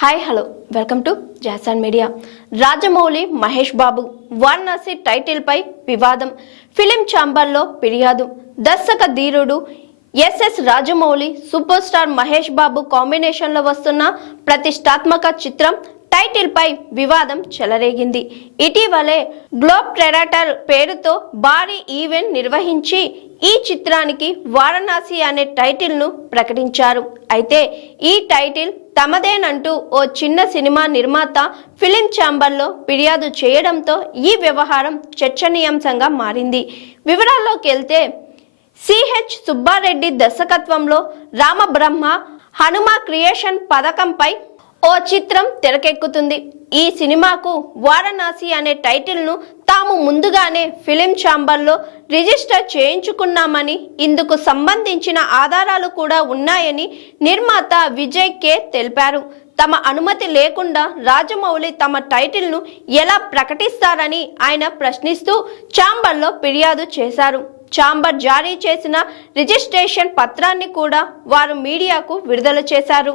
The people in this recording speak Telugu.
Hi hello welcome to Jasan media Rajamouli Mahesh Babu Varanasi టైటిల్పై వివాదం. ఫిలిం ఛాంబర్లో ఫిర్యాదు. దర్శక ధీరుడు SS Rajamouli super star Mahesh Babu కాంబినేషన్లో వస్తున్న ప్రతిష్టాత్మక చిత్రం టైటిల్పై వివాదం చెలరేగింది. ఇటీవలే గ్లోబ్ ట్రెడాటర్ పేరుతో భారీ ఈవెంట్ నిర్వహించి ఈ చిత్రానికి వారణాసి అనే టైటిల్ను ప్రకటించారు. అయితే ఈ టైటిల్ తమదేనంటూ ఓ చిన్న సినిమా నిర్మాత ఫిలిం ఛాంబర్లో ఫిర్యాదు చేయడంతో ఈ వ్యవహారం చర్చనీయాంశంగా మారింది. వివరాల్లోకి వెళ్తే సిహెచ్ సుబ్బారెడ్డి దర్శకత్వంలో రామబ్రహ్మ హనుమ క్రియేషన్ పథకంపై ఓ చిత్రం తెరకెక్కుతుంది. ఈ సినిమాకు వారణాసి అనే టైటిల్ను తాము ముందుగానే ఫిలిం ఛాంబర్లో రిజిస్టర్ చేయించుకున్నామని ఇందుకు సంబంధించిన ఆధారాలు కూడా ఉన్నాయని నిర్మాత విజయ్ కే తెలిపారు. తమ అనుమతి లేకుండా రాజమౌళి తమ టైటిల్ను ఎలా ప్రకటిస్తారని ఆయన ప్రశ్నిస్తూ ఛాంబర్లో ఫిర్యాదు చేశారు. ఛాంబర్ జారీ చేసిన రిజిస్ట్రేషన్ పత్రాన్ని కూడా వారు మీడియాకు విడుదల చేశారు.